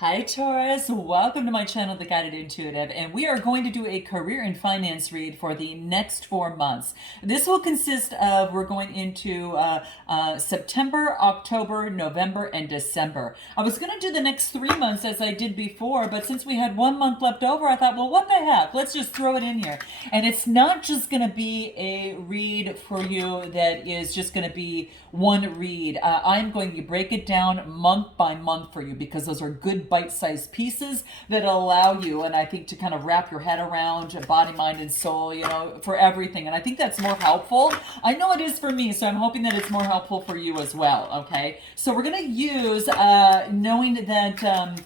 Hi Taurus, welcome to my channel, The Guided Intuitive, and we are going to do a career and finance read for the next 4 months. This will consist of, we're going into September, October, November, and December. I was going to do the next 3 months as I did before, but since we had 1 month left over, I thought, well, what the heck, let's just throw it in here. And it's not just going to be a read for you that is just going to be one read. I'm going to break it down month by month for you because those are good bite-sized pieces that allow you, and I think, to kind of wrap your head around body, mind, and soul, for everything. And I think that's more helpful. I know it is for me, so I'm hoping that it's more helpful for you as well, okay? So we're going to use, knowing that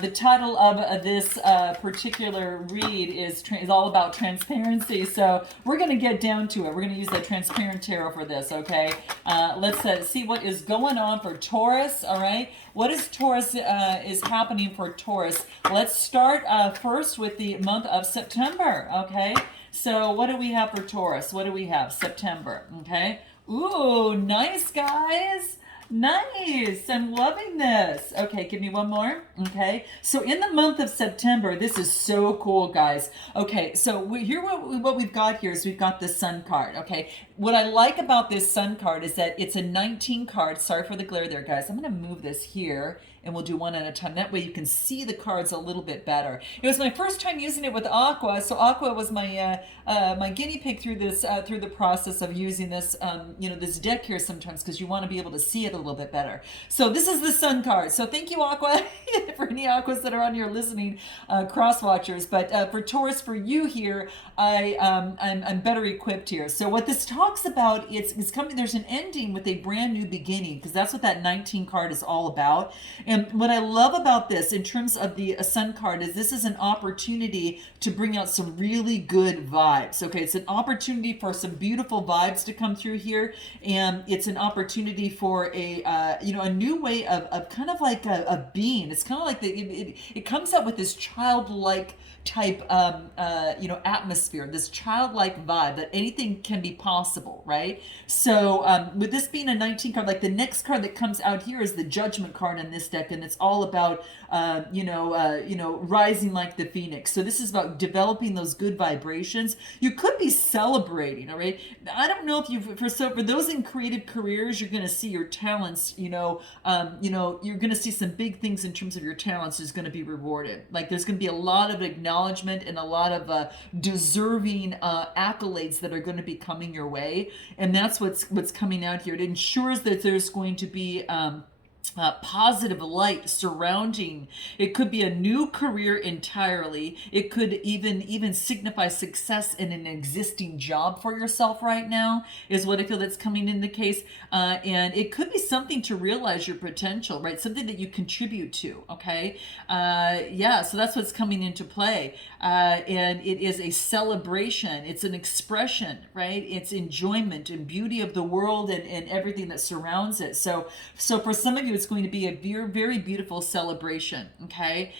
the title of this particular read is all about transparency. So we're going to get down to it. We're going to use the transparent tarot for this, okay? Let's see what is going on for Taurus, all right? What is Taurus is happening for Taurus? Let's start first with the month of September, okay? So what do we have for Taurus? What do we have? September, okay? Ooh, nice, guys. Nice. I'm loving this. Okay, give me one more. Okay. So in the month of September, this is so cool, guys. Okay, so what we've got here is we've got the Sun card. Okay. What I like about this Sun card is that it's a 19 card. Sorry for the glare there, guys. I'm going to move this here and we'll do one at a time. That way you can see the cards a little bit better. It was my first time using it with Aqua, so Aqua was my my guinea pig through this through the process of using this this deck here sometimes, because you want to be able to see it a little bit better. So this is the Sun card. So thank you, Aqua, for any Aquas that are on your listening cross watchers. But for Taurus, for you here, I'm better equipped here. So what this talks about, it's coming. There's an ending with a brand new beginning, because that's what that 19 card is all about. And what I love about this in terms of the Sun card is this is an opportunity to bring out some really good vibes. Okay, it's an opportunity for some beautiful vibes to come through here, and it's an opportunity for a new way of kind of like a being. It's kind of like it comes out with this childlike type atmosphere, this childlike vibe that anything can be possible, right? So with this being a 19 card, like the next card that comes out here is the Judgment card in this deck, and it's all about rising like the phoenix. So this is about developing those good vibrations. You could be celebrating, all right? I don't know if for those in creative careers, you're going to see your talents, you're going to see some big things in terms of your talents is going to be rewarded. Like there's going to be a lot of acknowledgement and a lot of deserving accolades that are going to be coming your way, and that's what's coming out here. It ensures that there's going to be positive light surrounding. It could be a new career entirely. It could even signify success in an existing job for yourself right now, is what I feel that's coming in the case. And it could be something to realize your potential, right? Something that you contribute to, okay? So that's what's coming into play. And it is a celebration. It's an expression, right? It's enjoyment and beauty of the world and everything that surrounds it. So for some of you, it's going to be a very, very beautiful celebration, okay?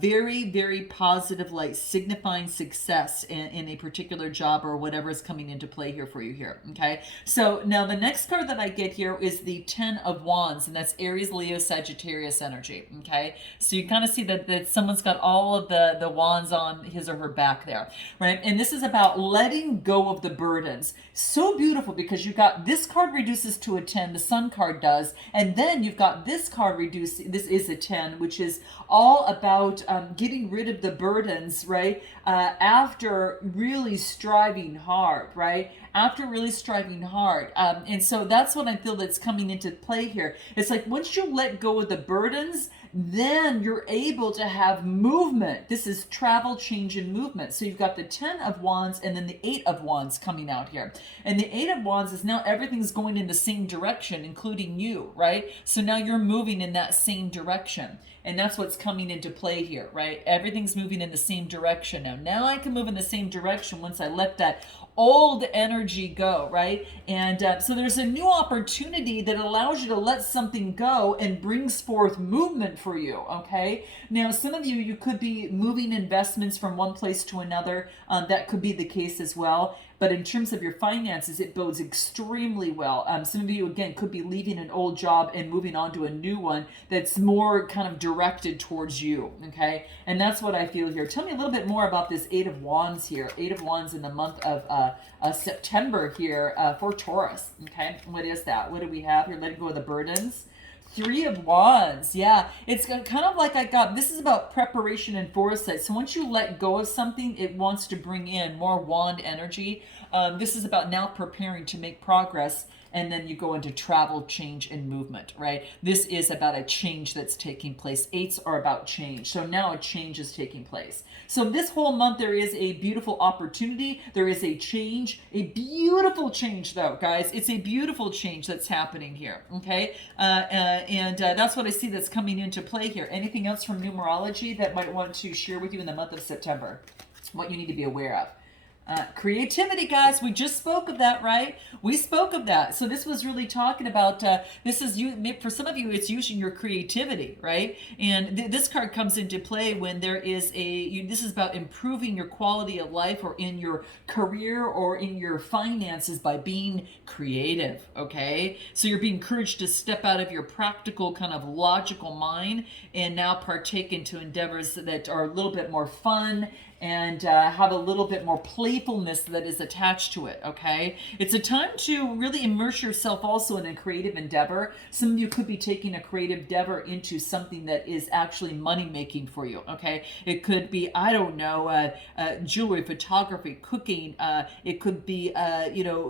Very, very positive light, signifying success in a particular job or whatever is coming into play here for you here, okay? So now the next card that I get here is the 10 of Wands, and that's Aries, Leo, Sagittarius energy, okay? So you kind of see that someone's got all of the wands on his or her back there, right? And this is about letting go of the burdens. So beautiful, because you've got this card reduces to a 10, the Sun card does, and then you've got this card reduced, this is a 10, which is all about getting rid of the burdens, right? After really striving hard, right? After really striving hard. And so that's what I feel that's coming into play here. It's like once you let go of the burdens, then you're able to have movement. This is travel, change, and movement. So you've got the 10 of Wands and then the 8 of Wands coming out here. And the 8 of Wands is now everything's going in the same direction, including you, right? So now you're moving in that same direction. And that's what's coming into play here, right? Everything's moving in the same direction now. Now I can move in the same direction once I let that old energy go, right? And so there's a new opportunity that allows you to let something go and brings forth movement for you, okay? Now, some of you could be moving investments from one place to another. That could be the case as well. but in terms of your finances, it bodes extremely well. Some of you, again, could be leaving an old job and moving on to a new one that's more kind of directed towards you, okay? And that's what I feel here. Tell me a little bit more about this Eight of Wands here. Eight of Wands in the month of September here for Taurus, okay? What is that? What do we have here? Letting go of the burdens. Three of Wands, yeah. It's kind of like this is about preparation and foresight. So once you let go of something, it wants to bring in more wand energy. This is about now preparing to make progress, and then you go into travel, change, and movement, right? This is about a change that's taking place. Eights are about change. So now a change is taking place. So this whole month, there is a beautiful opportunity. There is a change, a beautiful change though, guys. It's a beautiful change that's happening here, okay? And that's what I see that's coming into play here. Anything else from numerology that might want to share with you in the month of September? What you need to be aware of? Creativity, guys. We just spoke of that, right? We spoke of that. So this was really talking about, this is you, for some of you, it's using your creativity, right? And this card comes into play when there is this is about improving your quality of life or in your career or in your finances by being creative, okay? So you're being encouraged to step out of your practical kind of logical mind and now partake into endeavors that are a little bit more fun and have a little bit more playfulness that is attached to it, okay? It's a time to really immerse yourself also in a creative endeavor. Some of you could be taking a creative endeavor into something that is actually money-making for you, okay? It could be, I don't know, jewelry, photography, cooking. It could be,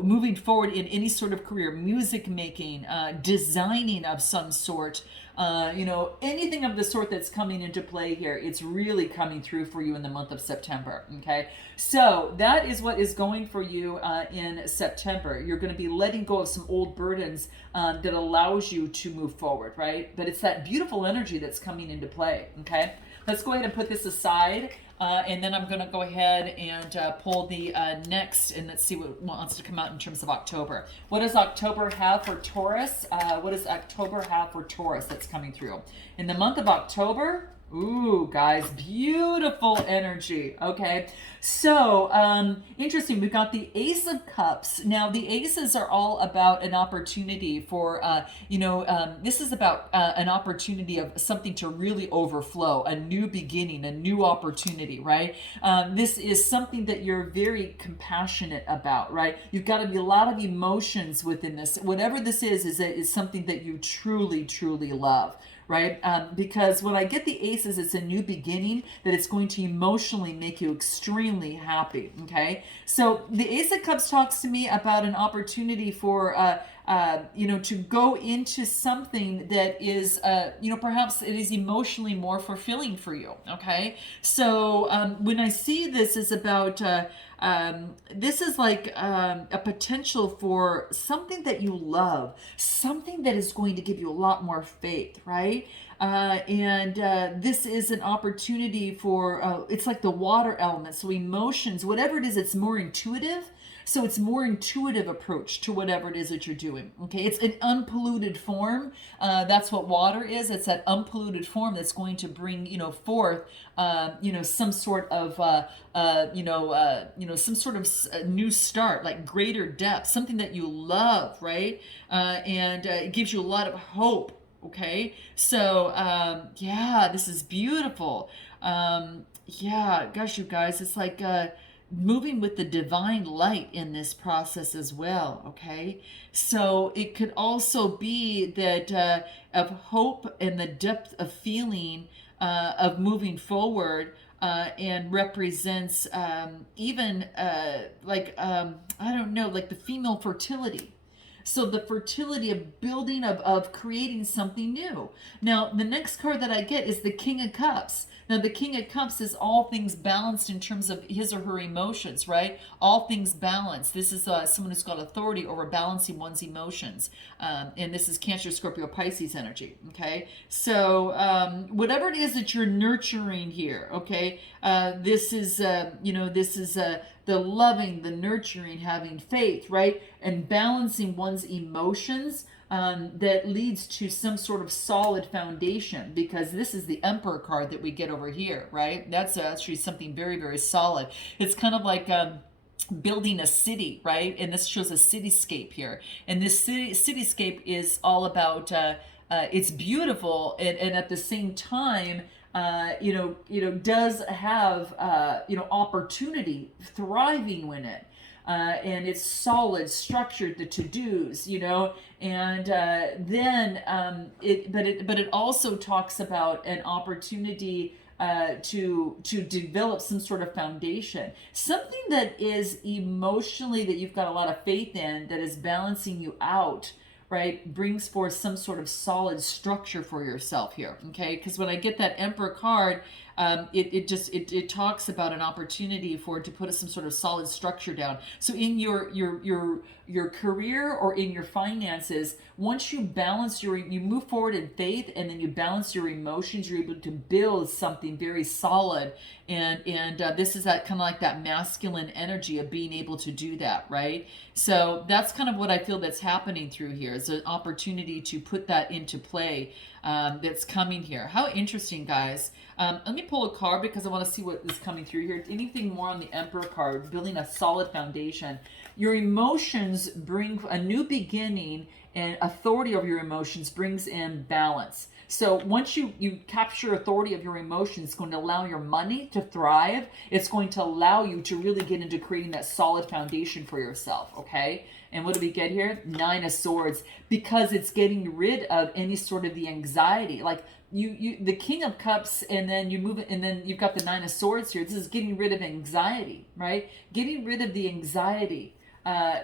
moving forward in any sort of career, music making, designing of some sort. Anything of the sort that's coming into play here, it's really coming through for you in the month of September, okay? So that is what is going for you in September. You're going to be letting go of some old burdens that allows you to move forward, right? But it's that beautiful energy that's coming into play, okay? Let's go ahead and put this aside. And then I'm going to go ahead and pull the next, and let's see what wants to come out in terms of October. What does October have for Taurus? What does October have for Taurus that's coming through? In the month of October, ooh, guys, beautiful energy, okay? So, interesting, we've got the Ace of Cups. Now, the Aces are all about an opportunity for, this is about an opportunity of something to really overflow, a new beginning, a new opportunity, right? This is something that you're very compassionate about, right? You've got to be a lot of emotions within this. Whatever this is something that you truly, truly love, right? Because when I get the Aces, it's a new beginning that it's going to emotionally make you extremely happy, okay? So the Ace of Cups talks to me about an opportunity for, to go into something that is, perhaps it is emotionally more fulfilling for you, okay? So when I see this is about, this is like a potential for something that you love, something that is going to give you a lot more faith, right? This is an opportunity for, it's like the water element. So emotions, whatever it is, it's more intuitive. So it's more intuitive approach to whatever it is that you're doing. Okay, it's an unpolluted form. That's what water is. It's that unpolluted form that's going to bring, forth, some sort of, some sort of new start, like greater depth, something that you love, right? It gives you a lot of hope. Okay, so this is beautiful. Gosh, you guys, it's like moving with the divine light in this process as well, okay? So it could also be that of hope and the depth of feeling of moving forward and represents even like the female fertility. So the fertility of building, of creating something new. Now, the next card that I get is the King of Cups. Now, the King of Cups is all things balanced in terms of his or her emotions, right? All things balanced. This is someone who's got authority over balancing one's emotions. And this is Cancer, Scorpio, Pisces energy, okay? So whatever it is that you're nurturing here, okay? This is the loving, the nurturing, having faith, right? And balancing one's emotions that leads to some sort of solid foundation, because this is the Emperor card that we get over here, right? That's actually something very, very solid. It's kind of like building a city, right? And this shows a cityscape here. And this cityscape is all about, it's beautiful, and at the same time, does have, opportunity thriving in it. And it's solid, structured, the to-dos, and then but it also talks about an opportunity to develop some sort of foundation, something that is emotionally that you've got a lot of faith in, that is balancing you out, right? Brings forth some sort of solid structure for yourself here, okay? Because when I get that Emperor card, it talks about an opportunity to put some sort of solid structure down. So in your career or in your finances, once you balance you move forward in faith, and then you balance your emotions, you're able to build something very solid. And this is that kind of like that masculine energy of being able to do that, right? So that's kind of what I feel that's happening through here. It's an opportunity to put that into play, that's coming here. How interesting, guys. Let me pull a card because I want to see what is coming through here. Anything more on the Emperor card, building a solid foundation. Your emotions bring a new beginning, and authority over your emotions brings in balance. So once you capture authority of your emotions, it's going to allow your money to thrive. It's going to allow you to really get into creating that solid foundation for yourself, okay? And what do we get here? 9 of Swords, because it's getting rid of any sort of the anxiety. Like the King of Cups, and then you move it, and then you've got the 9 of Swords here. This is getting rid of anxiety, right? Getting rid of the anxiety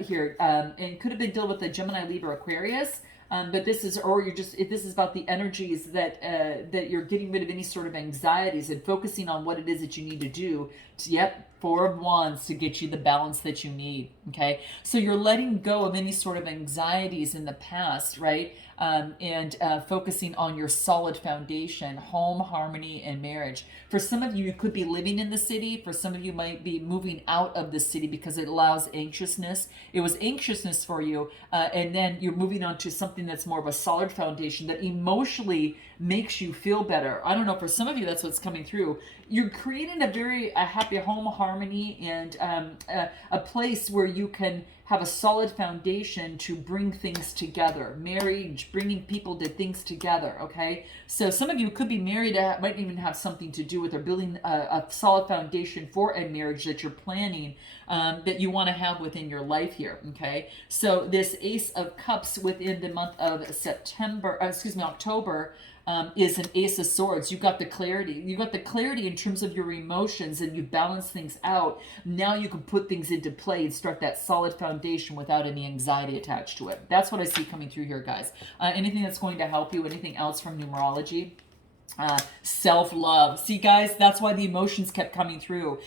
here. And could have been dealing with the Gemini, Libra, Aquarius. But this is, or this is about the energies that you're getting rid of any sort of anxieties and focusing on what it is that you need to do. Yep, 4 of Wands to get you the balance that you need. Okay, so you're letting go of any sort of anxieties in the past, right? And focusing on your solid foundation, home, harmony, and marriage. For some of you, you could be living in the city. For some of you, might be moving out of the city because it allows anxiousness. It was anxiousness for you, and then you're moving on to something that's more of a solid foundation that emotionally makes you feel better. I don't know, for some of you, that's what's coming through. You're creating a happy home, harmony, and a place where you can have a solid foundation to bring things together. Marriage, bringing people to things together, okay? So some of you could be married, might even have something to do with, or building a solid foundation for a marriage that you're planning, that you want to have within your life here, okay? So this Ace of Cups within the month of October, is an Ace of Swords. You've got the clarity. You've got the clarity in terms of your emotions, and you balance things out. Now you can put things into play and start that solid foundation without any anxiety attached to it. That's what I see coming through here, guys. Anything that's going to help you, anything else from numerology? Self-love. See, guys, that's why the emotions kept coming through.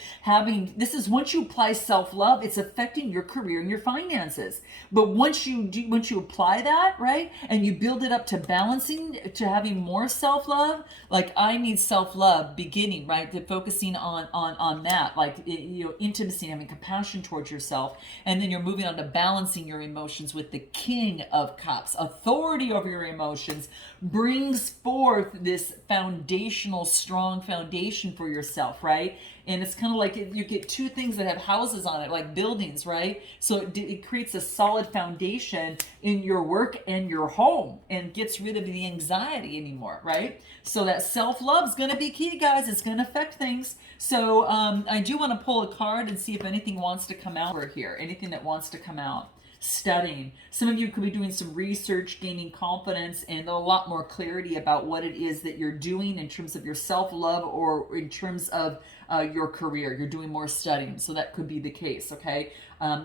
This is, once you apply self-love, it's affecting your career and your finances. But once you apply that, right, and you build it up to balancing, to having more self-love, like I need self-love beginning, right, to focusing on that, like, intimacy, having compassion towards yourself, and then you're moving on to balancing your emotions with the King of Cups. Authority over your emotions brings forth this foundational, strong foundation for yourself, right? And it's kind of like you get two things that have houses on it, like buildings, right? So it creates a solid foundation in your work and your home, and gets rid of the anxiety anymore, right? So that self-love is going to be key, guys. It's going to affect things. So I do want to pull a card and see if anything wants to come out over here. Anything that wants to come out. Studying. Some of you could be doing some research, gaining confidence, and a lot more clarity about what it is that you're doing in terms of your self-love, or in terms of your career. You're doing more studying, so that could be the case, okay?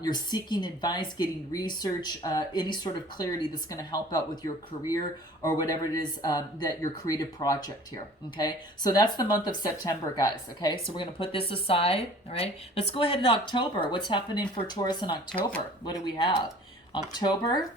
You're seeking advice, getting research, any sort of clarity that's going to help out with your career, or whatever it is, that your creative project here, okay? So that's the month of September, guys, okay? So we're going to put this aside, all right? Let's go ahead into October. What's happening for Taurus in October? What do we have? October,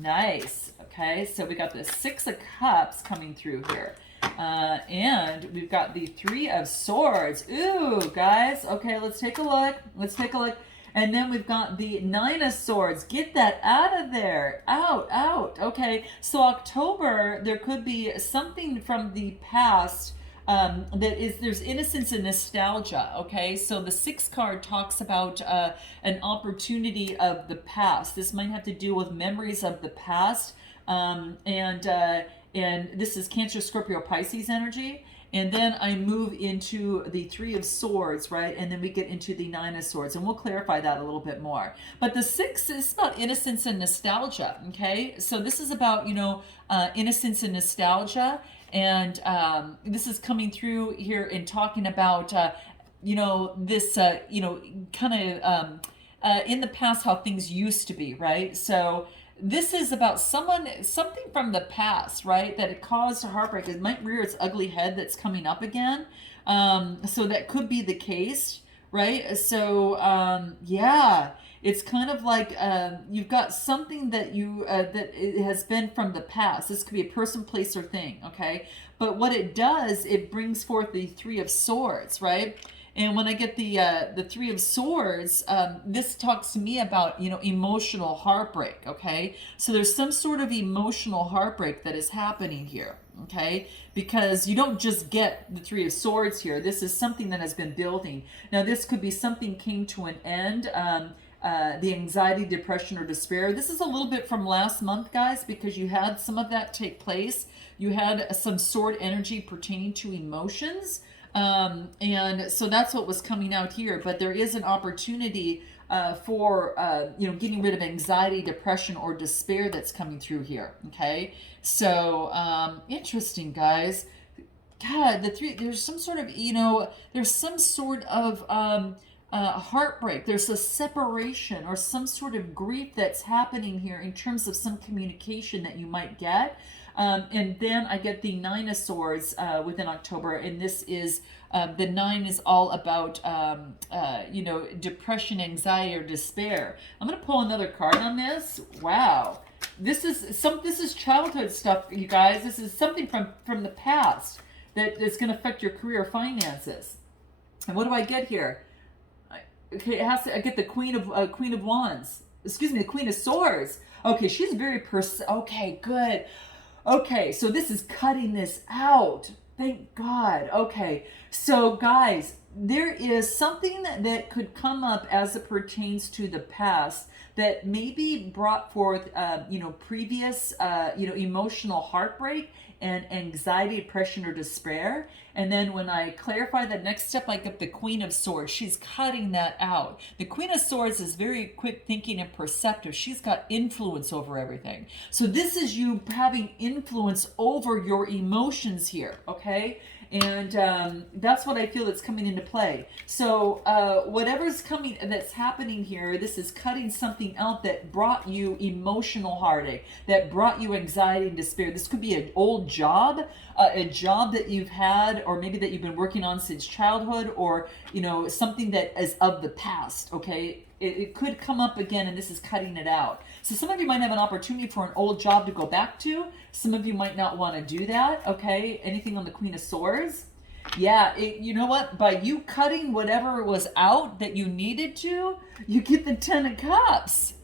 nice, okay? So we got the 6 of Cups coming through here. And we've got the 3 of Swords. Ooh, guys, okay, let's take a look. Let's take a look. And then we've got the 9 of Swords. Get that out of there. Out. Okay, so October, there could be something from the past there's innocence and nostalgia. Okay, so the sixth card talks about an opportunity of the past. This might have to do with memories of the past, and this is Cancer, Scorpio, Pisces energy. And then I move into the Three of Swords, right? And then we get into the Nine of Swords, and we'll clarify that a little bit more. But the Six is about innocence and nostalgia, okay? So this is about, innocence and nostalgia. And this is coming through here and talking about, this, kind of in the past, how things used to be, right? So this is about something from the past, right? That it caused a heartbreak. It might rear its ugly head that's coming up again. So that could be the case, right? So, yeah, it's kind of like you've got something that that it has been from the past. This could be a person, place, or thing, okay? But what it does, it brings forth the Three of Swords, right? And when I get the Three of Swords, this talks to me about, emotional heartbreak, okay? So there's some sort of emotional heartbreak that is happening here, okay? Because you don't just get the Three of Swords here. This is something that has been building. Now, this could be something came to an end, the anxiety, depression, or despair. This is a little bit from last month, guys, because you had some of that take place. You had some sword energy pertaining to emotions. And so that's what was coming out here. But there is an opportunity for, getting rid of anxiety, depression, or despair that's coming through here. Okay. So, interesting, guys. God, there's some sort of, there's some sort of, heartbreak. There's a separation or some sort of grief that's happening here in terms of some communication that you might get. And then I get the Nine of Swords within October, and this is the Nine is all about depression, anxiety, or despair. I'm gonna pull another card on this. Wow, this is childhood stuff, you guys. This is something from the past that is gonna affect your career, finances. And what do I get here? Okay, I get the Queen of Wands. Excuse me, the Queen of Swords. Okay, she's very okay, good. Okay, so this is cutting this out. Thank God. Okay, so guys, there is something that could come up as it pertains to the past that maybe brought forth, previous, emotional heartbreak and anxiety, depression, or despair. And then when I clarify the next step, I get the Queen of Swords. She's cutting that out. The Queen of Swords is very quick thinking and perceptive. She's got influence over everything. So this is you having influence over your emotions here, okay? And that's what I feel that's coming into play. So whatever's coming, that's happening here, this is cutting something out that brought you emotional heartache, that brought you anxiety and despair. This could be an old job, a job that you've had, or maybe that you've been working on since childhood, or something that is of the past. Okay, it could come up again, and this is cutting it out. So some of you might have an opportunity for an old job to go back to. Some of you might not want to do that. Okay, anything on the Queen of Swords? Yeah, you know what? By you cutting whatever was out that you needed to, you get the Ten of Cups.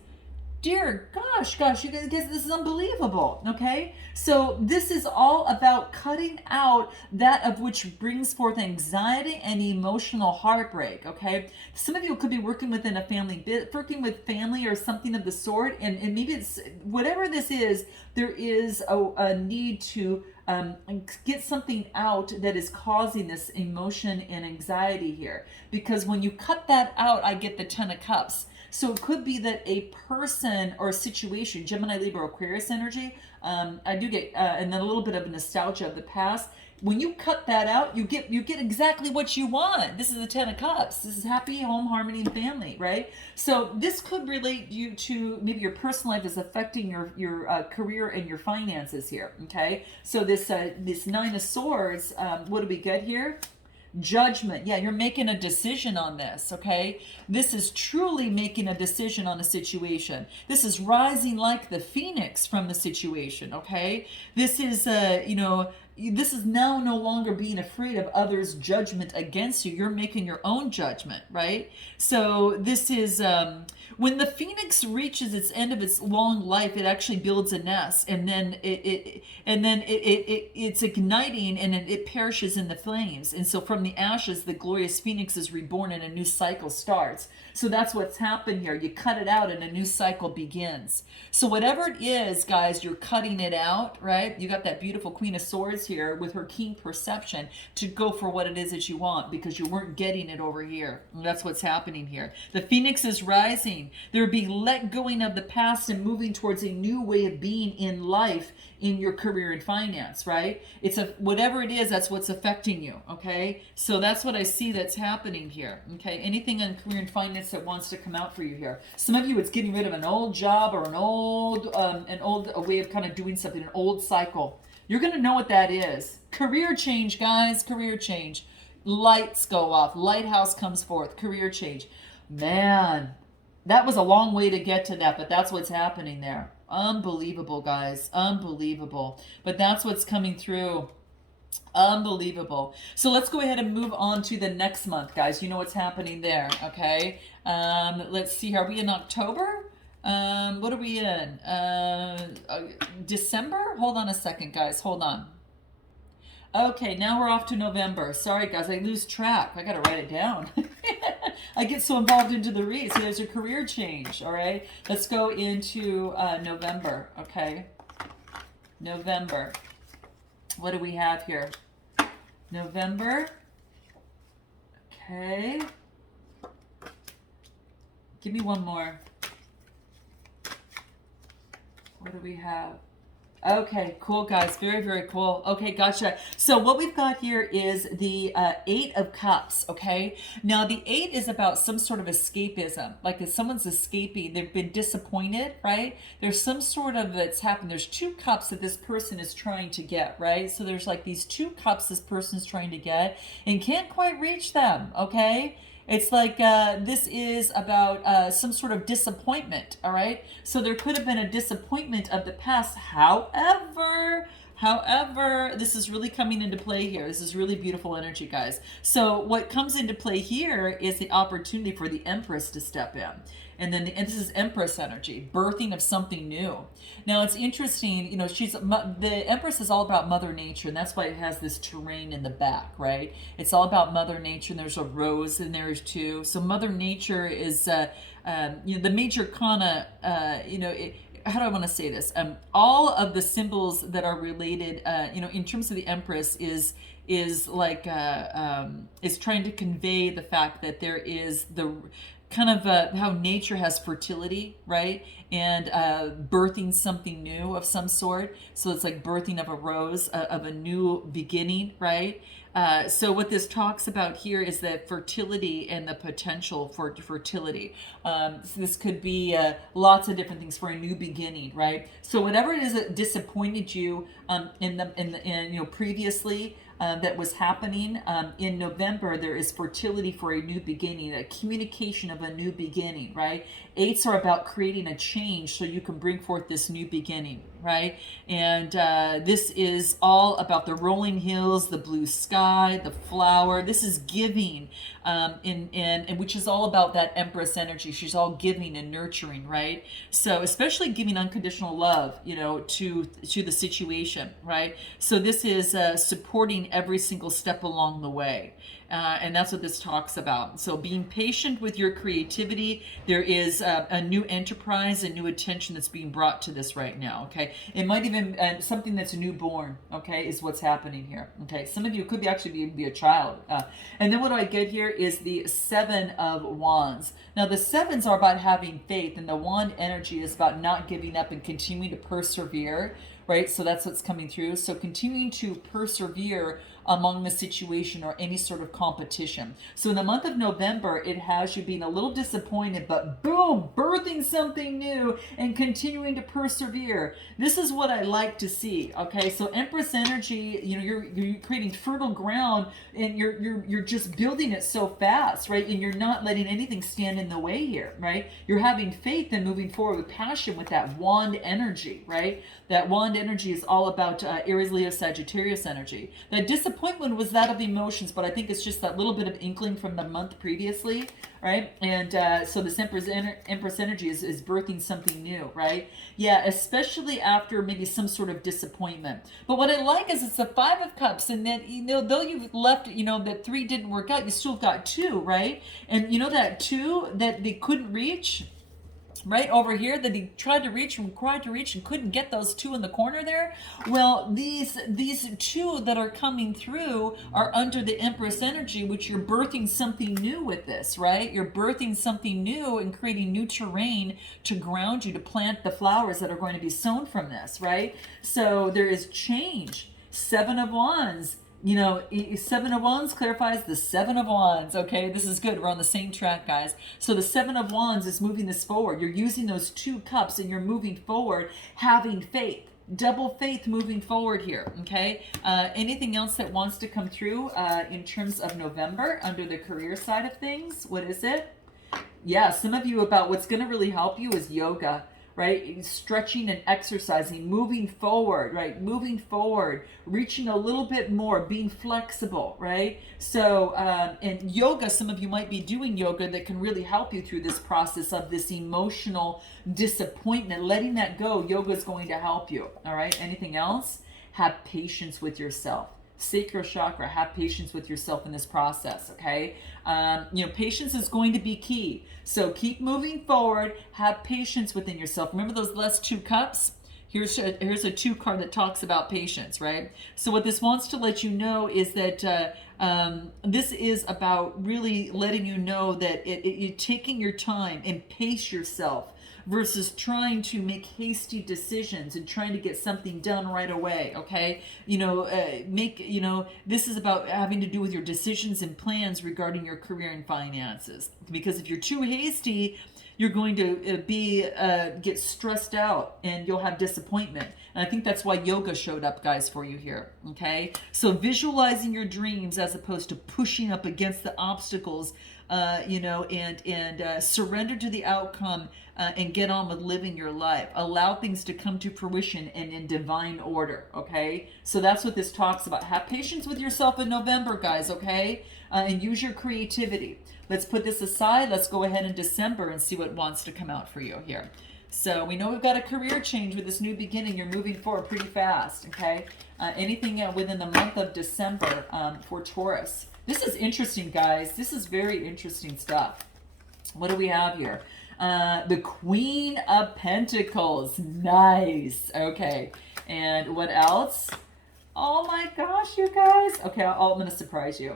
Dear gosh, you guys, this is unbelievable, okay? So this is all about cutting out that of which brings forth anxiety and emotional heartbreak, okay? Some of you could be working within a family, working with family or something of the sort, and maybe it's, whatever this is, there is a need to get something out that is causing this emotion and anxiety here. Because when you cut that out, I get the Ten of Cups. So it could be that a person or a situation, Gemini, Libra, Aquarius energy, I do get, and then a little bit of nostalgia of the past. When you cut that out, you get exactly what you want. This is the Ten of Cups. This is happy home, harmony, and family, right? So this could relate you to maybe your personal life is affecting your career and your finances here, okay? So this Nine of Swords, what do we get here? Judgment. Yeah, you're making a decision on this, okay? This is truly making a decision on a situation. This is rising like the phoenix from the situation, okay? This is, this is now no longer being afraid of others' judgment against you. You're making your own judgment, right? So this is when the phoenix reaches its end of its long life, it actually builds a nest, and then it's igniting, and it perishes in the flames. And so from the ashes, the glorious phoenix is reborn, and a new cycle starts. So that's what's happened here. You cut it out, and a new cycle begins. So whatever it is, guys, you're cutting it out, right? You got that beautiful Queen of Swords here with her keen perception to go for what it is that you want, because you weren't getting it over here. And that's what's happening here. The phoenix is rising. There will be let going of the past and moving towards a new way of being in life, in your career and finance, right? It's whatever it is, that's what's affecting you, okay? So that's what I see that's happening here, okay? Anything in career and finance that wants to come out for you here. Some of you, it's getting rid of an old job or an old way of kind of doing something, an old cycle. You're going to know what that is. Career change, guys, career change. Lights go off. Lighthouse comes forth. Career change. Man, that was a long way to get to that, but that's what's happening there. Unbelievable, guys. Unbelievable. But that's what's coming through. Unbelievable. So let's go ahead and move on to the next month, guys. You know what's happening there, okay? Let's see. Are we in October? What are we in? December? Hold on a second, guys. Hold on. Okay, now we're off to November. Sorry, guys. I lose track. I got to write it down. I get so involved into the read. So there's a career change, all right? Let's go into November, okay? November. What do we have here? November. Okay. Give me one more. What do we have? Okay, cool, guys. Very, very cool. Okay, gotcha. So what we've got here is the Eight of Cups, okay? Now, the Eight is about some sort of escapism. Like if someone's escaping, they've been disappointed, right? There's some sort of that's happened. There's two cups that this person is trying to get, right? So there's like these two cups this person's trying to get and can't quite reach them, okay? It's like this is about some sort of disappointment, all right? So there could have been a disappointment of the past. However, this is really coming into play here. This is really beautiful energy, guys. So what comes into play here is the opportunity for the Empress to step in. And then this is Empress energy, birthing of something new. Now it's interesting, you know, the Empress is all about Mother Nature, and that's why it has this terrain in the back, right? It's all about Mother Nature, and there's a rose in there too. So Mother Nature is, you know, the major kana, you know, how do I want to say this? All of the symbols that are related, you know, in terms of the Empress is like is trying to convey the fact that there is the kind of how nature has fertility, right? And birthing something new of some sort. So it's like birthing of a rose, of a new beginning, right? So what this talks about here is that fertility and the potential for fertility. So this could be lots of different things for a new beginning, right? So whatever it is that disappointed you in you know, previously, that was happening in November, there is fertility for a new beginning, a communication of a new beginning, right? Eights are about creating a change so you can bring forth this new beginning, right? And this is all about the rolling hills, the blue sky, the flower. This is giving, and which is all about that Empress energy. She's all giving and nurturing, right? So especially giving unconditional love, you know, to the situation, right? So this is supporting every single step along the way. And that's what this talks about. So being patient with your creativity. There is a new enterprise, a new attention that's being brought to this right now, okay? It might even, something that's newborn, okay, is what's happening here, okay? Some of you could actually be a child. And then what do I get here is the Seven of Wands. Now the sevens are about having faith, and the wand energy is about not giving up and continuing to persevere, right? So that's what's coming through. So continuing to persevere among the situation or any sort of competition. So in the month of November, it has you being a little disappointed, but boom, birthing something new and continuing to persevere. This is what I like to see. Okay, so Empress energy, you're creating fertile ground, and you're just building it so fast, right? And you're not letting anything stand in the way here, right? You're having faith and moving forward with passion with that wand energy, right? That wand energy is all about Aries, Leo, Sagittarius energy. The disappointment was that of emotions, but I think it's just that little bit of inkling from the month previously, right? And so this Empress energy is birthing something new, right? Yeah, especially after maybe some sort of disappointment. But what I like is it's the Five of Cups, and then, though you've left, that 3 didn't work out, you still got 2, right? And that 2 that they couldn't reach, right over here, that he tried to reach and couldn't get those 2 in the corner there. Well, these 2 that are coming through are under the Empress energy, which you're birthing something new with this, right? You're birthing something new and creating new terrain to ground you, to plant the flowers that are going to be sown from this, right? So there is change. 7 of Wands. 7 of Wands clarifies the 7 of Wands. Okay, this is good. We're on the same track, guys. So the 7 of Wands is moving this forward. You're using those 2 cups and you're moving forward, having faith. Double faith moving forward here, okay? Anything else that wants to come through in terms of November under the career side of things? What is it? Yeah, some of you, about what's going to really help you is yoga. Right? Stretching and exercising, moving forward, right? Moving forward, reaching a little bit more, being flexible, right? So, and yoga, some of you might be doing yoga that can really help you through this process of this emotional disappointment. Letting that go, yoga is going to help you, all right? Anything else? Have patience with yourself. Sacral chakra, have patience with yourself in this process, okay? Patience is going to be key. So keep moving forward, have patience within yourself. Remember those last 2 cups? Here's a 2 card that talks about patience, right? So what this wants to let you know is that this is about really letting you know that you're taking your time and pace yourself, versus trying to make hasty decisions and trying to get something done right away, okay? This is about having to do with your decisions and plans regarding your career and finances. Because if you're too hasty, you're going to get stressed out and you'll have disappointment. And I think that's why yoga showed up, guys, for you here, okay? So visualizing your dreams as opposed to pushing up against the obstacles, and surrender to the outcome and get on with living your life. Allow things to come to fruition and in divine order, okay? So that's what this talks about. Have patience with yourself in November, guys, okay? And use your creativity. Let's put this aside. Let's go ahead in December and see what wants to come out for you here. So we know we've got a career change with this new beginning. You're moving forward pretty fast, okay? Anything within the month of December for Taurus. This is interesting, guys. This is very interesting stuff. What do we have here? The Queen of Pentacles. Nice. Okay. And what else? Oh my gosh, you guys. Okay, I'm going to surprise you.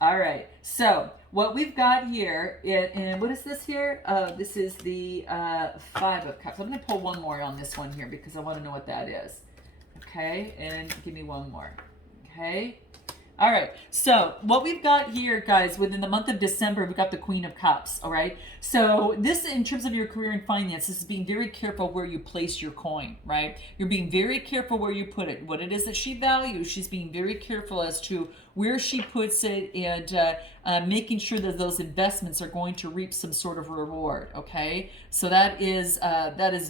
All right. So what we've got here, and what is this here? This is the 5 of Cups. I'm going to pull one more on this one here because I want to know what that is. Okay. And give me one more. Okay. All right, so what we've got here, guys, within the month of December, we've got the Queen of Cups, all right? So this, in terms of your career and finances, is being very careful where you place your coin, right? You're being very careful where you put it. What it is that she values, she's being very careful as to where she puts it, and making sure that those investments are going to reap some sort of reward, okay? So that is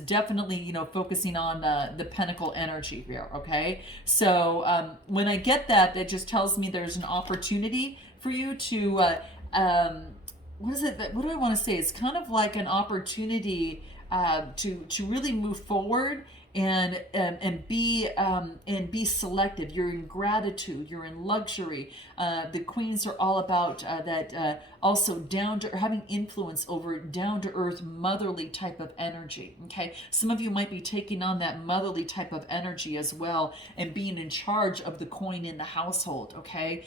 definitely, focusing on the Pentacle energy here, okay? So when I get that, that just tells me there's an opportunity for you to, what do I want to say? It's kind of like an opportunity to really move forward and be selective. You're in gratitude. You're in luxury. The queens are all about that. Also having influence over down to earth, motherly type of energy. Okay, some of you might be taking on that motherly type of energy as well, and being in charge of the coin in the household. Okay,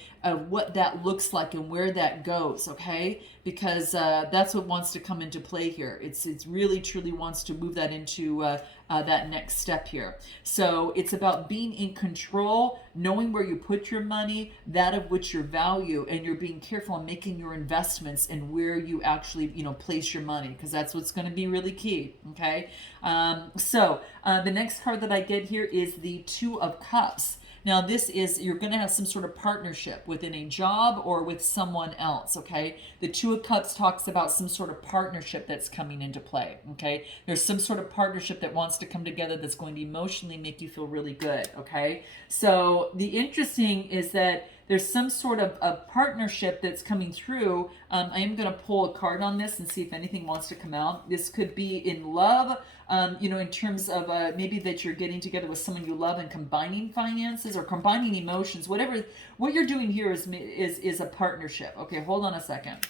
what that looks like and where that goes. Okay, because that's what wants to come into play here. It's really truly wants to move that into that next step here. So it's about being in control, knowing where you put your money, that of which your value, and you're being careful on making your investments and where you actually, place your money, because that's what's going to be really key. Okay. The next card that I get here is the Two of Cups. Now, this is, you're going to have some sort of partnership within a job or with someone else, okay? The Two of Cups talks about some sort of partnership that's coming into play, okay? There's some sort of partnership that wants to come together that's going to emotionally make you feel really good, okay? So the interesting is that there's some sort of a partnership that's coming through. I am going to pull a card on this and see if anything wants to come out. This could be in love, in terms of maybe that you're getting together with someone you love and combining finances or combining emotions. Whatever, what you're doing here is a partnership. Okay, hold on a second.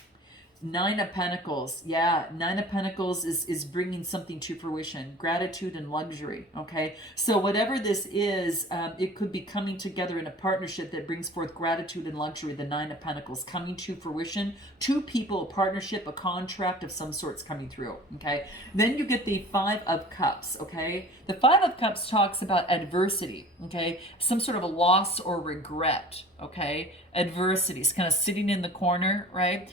Nine of Pentacles. Yeah, Nine of Pentacles is bringing something to fruition. Gratitude and luxury, okay? So whatever this is, it could be coming together in a partnership that brings forth gratitude and luxury, the Nine of Pentacles, coming to fruition. Two people, a partnership, a contract of some sorts coming through, okay? Then you get the Five of Cups, okay? The Five of Cups talks about adversity, okay? Some sort of a loss or regret, okay? Adversity is kind of sitting in the corner, right?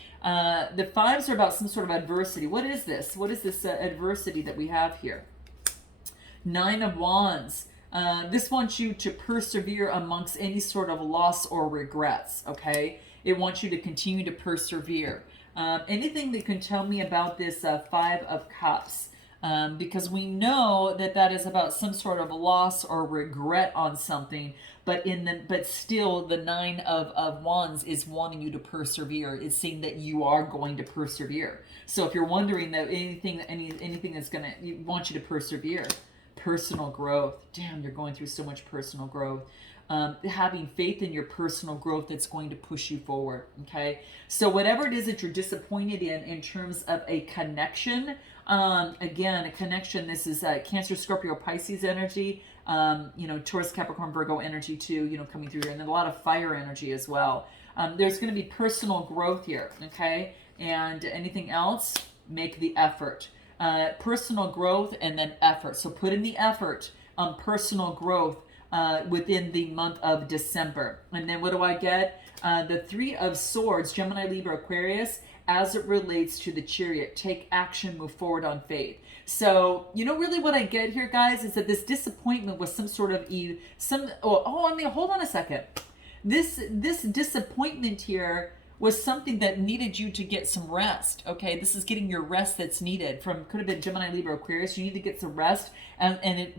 The fives are about some sort of adversity. What is this? What is this adversity that we have here? Nine of Wands. This wants you to persevere amongst any sort of loss or regrets, okay? It wants you to continue to persevere. Anything that can tell me about this Five of Cups? Because we know that is about some sort of loss or regret on something, but still the Nine of Wands is wanting you to persevere. It's saying that you are going to persevere. So if you're wondering that anything that's you want you to persevere, personal growth. Damn, you're going through so much personal growth. Having faith in your personal growth that's going to push you forward. Okay, so whatever it is that you're disappointed in terms of a connection. Again, a connection. This is Cancer, Scorpio, Pisces energy. Taurus, Capricorn, Virgo energy too. Coming through here, and then a lot of fire energy as well. There's going to be personal growth here. Okay, and anything else, make the effort. Personal growth and then effort. So put in the effort on personal growth within the month of December. And then what do I get? The Three of Swords, Gemini, Libra, Aquarius, as it relates to the Chariot. Take action, move forward on faith. So, really what I get here, guys, is that this disappointment was some sort of, hold on a second. This disappointment here was something that needed you to get some rest. Okay, this is getting your rest that's needed. Could have been Gemini, Libra, Aquarius. You need to get some rest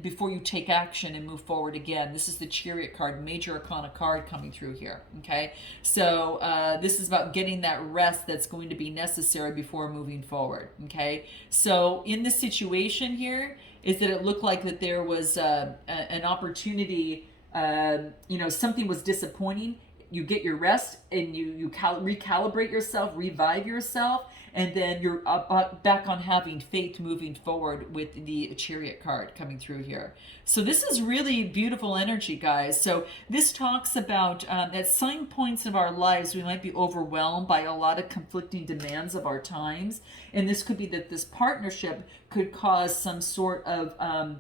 before you take action and move forward again. This is the Chariot card, Major Arcana card coming through here. Okay, so this is about getting that rest that's going to be necessary before moving forward. Okay, so in this situation here, is that it looked like that there was an opportunity. Something was disappointing. You get your rest and you recalibrate yourself, revive yourself, and then you're back on having faith moving forward with the Chariot card coming through here. So this is really beautiful energy, guys. So this talks about at some points of our lives, we might be overwhelmed by a lot of conflicting demands of our times. And this could be that this partnership could cause some sort of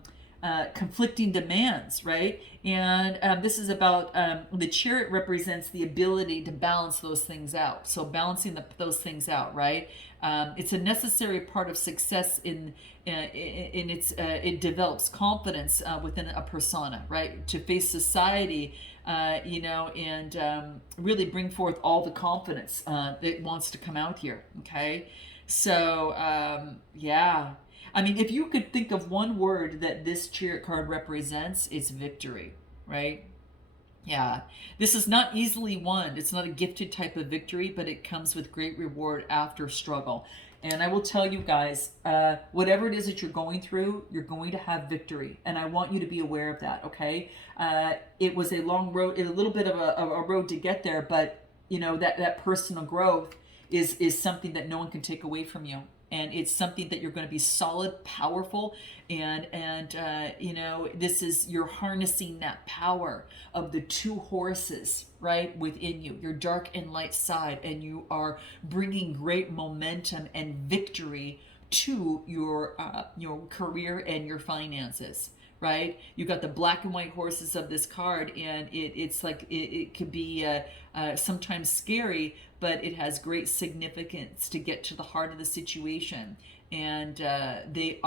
conflicting demands, right? And this is about the Chariot represents the ability to balance those things out. So balancing those things out, right? It's a necessary part of success it develops confidence within a persona, right? To face society, and really bring forth all the confidence that wants to come out here. Okay, so yeah. I mean, if you could think of one word that this Chariot card represents, it's victory, right? Yeah. This is not easily won. It's not a gifted type of victory, but it comes with great reward after struggle. And I will tell you guys, whatever it is that you're going through, you're going to have victory. And I want you to be aware of that, okay? It was a long road, a little bit of a road to get there, but, that personal growth is something that no one can take away from you. And it's something that you're going to be solid, powerful, and this is, you're harnessing that power of the two horses, right, within you, your dark and light side, and you are bringing great momentum and victory to your career and your finances, right? You got the black and white horses of this card, and it's like it could be sometimes scary, but it has great significance to get to the heart of the situation. And they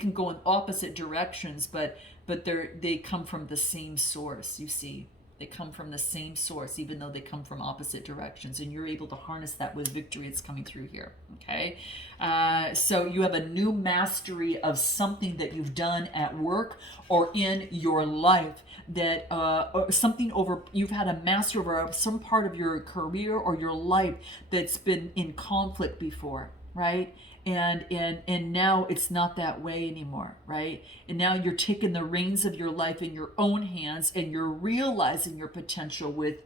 can go in opposite directions, but they come from the same source. You see, they come from the same source, even though they come from opposite directions, and you're able to harness that with victory. It's coming through here. Okay, so you have a new mastery of something that you've done at work or in your life, that or something over, you've had a master over some part of your career or your life that's been in conflict before, right? And now it's not that way anymore, right? And now you're taking the reins of your life in your own hands, and you're realizing your potential with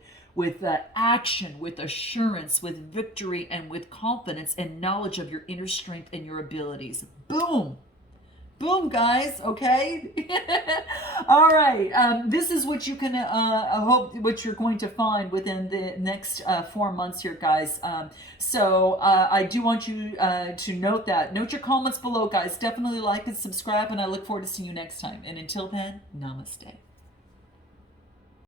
action, with assurance, with victory, and with confidence and knowledge of your inner strength and your abilities. Boom. Boom, guys. Okay. All right. This is what you can hope, what you're going to find within the next 4 months here, guys. So I do want you to note your comments below, guys. Definitely like and subscribe, and I look forward to seeing you next time. And until then, namaste.